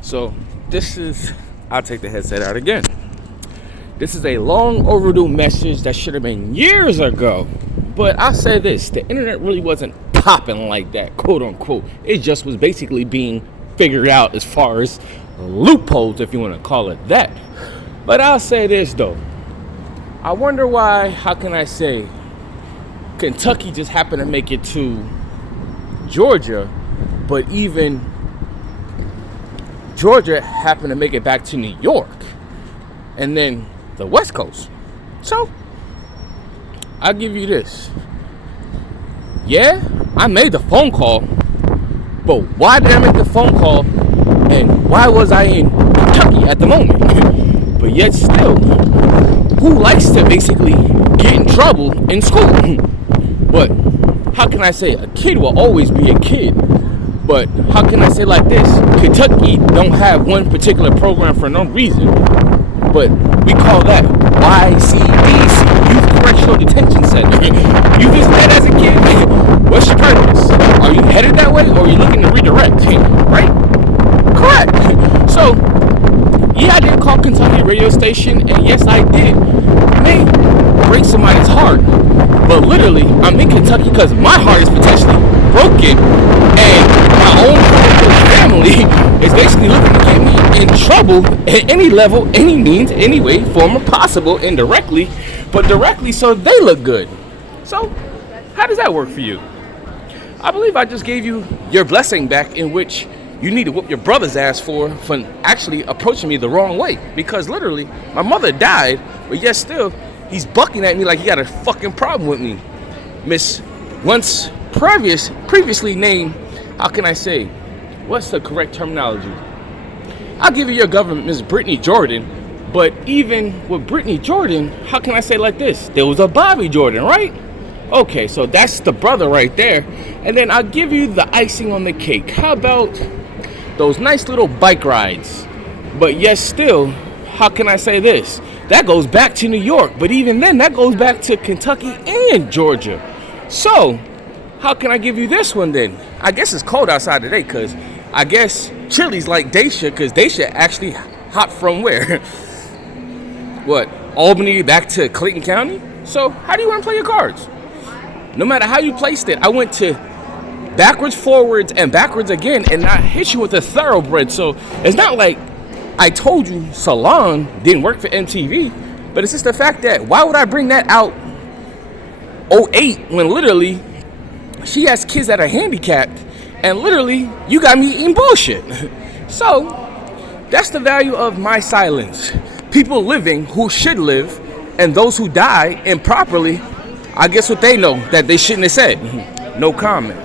So I'll take the headset out again. This is a long overdue message that should have been years ago. But I'll say this, the internet really wasn't popping like that, quote unquote. It just was basically being figured out as far as loopholes, if you want to call it that. But I'll say this though. I wonder why, how can I say, Kentucky just happened to make it to Georgia, but even Georgia happened to make it back to New York, and then the West Coast. So, I'll give you this. Yeah, I made the phone call, but why did I make the phone call, and why was I in Kentucky at the moment? But yet still, who likes to basically get in trouble in school? But how can I say, a kid will always be a kid. But how can I say like this? Kentucky don't have one particular program for no reason. But we call that YCDC, Youth Correctional Detention Center. You visit that as a kid? What's your purpose? Are you headed that way, or are you looking to redirect? Right? Correct. So, yeah, I did call Kentucky radio station, and yes, I did. May break somebody's heart, but literally, I'm in Kentucky because my heart is potentially broken, and my own family is basically looking to get me in trouble at any level, any means, any way, form of possible, indirectly, but directly so they look good. So, how does that work for you? I believe I just gave you your blessing back, in which you need to whoop your brother's ass for actually approaching me the wrong way. Because literally, my mother died, but yet still, he's bucking at me like he got a fucking problem with me. Miss once previously named, how can I say, what's the correct terminology? I'll give you your government, Miss Brittney Jordan. But even with Brittney Jordan, how can I say like this? There was a Bobby Jordan, right? Okay, so that's the brother right there. And then I'll give you the icing on the cake. How about those nice little bike rides? But yet still, how can I say this? That goes back to New York. But even then, that goes back to Kentucky and Georgia. So, how can I give you this one then? I guess it's cold outside today, because I guess Chili's like Daisha, because Daisha actually hopped from where? What, Albany back to Clayton County? So, how do you want to play your cards? No matter how you placed it, I went to backwards, forwards, and backwards again, and I hit you with a thoroughbred. So it's not like I told you Salon didn't work for MTV, but it's just the fact that why would I bring that out 08 when literally she has kids that are handicapped, and literally you got me eating bullshit. So that's the value of my silence. People living who should live, and those who die improperly, I guess what they know that they shouldn't have said. No comment.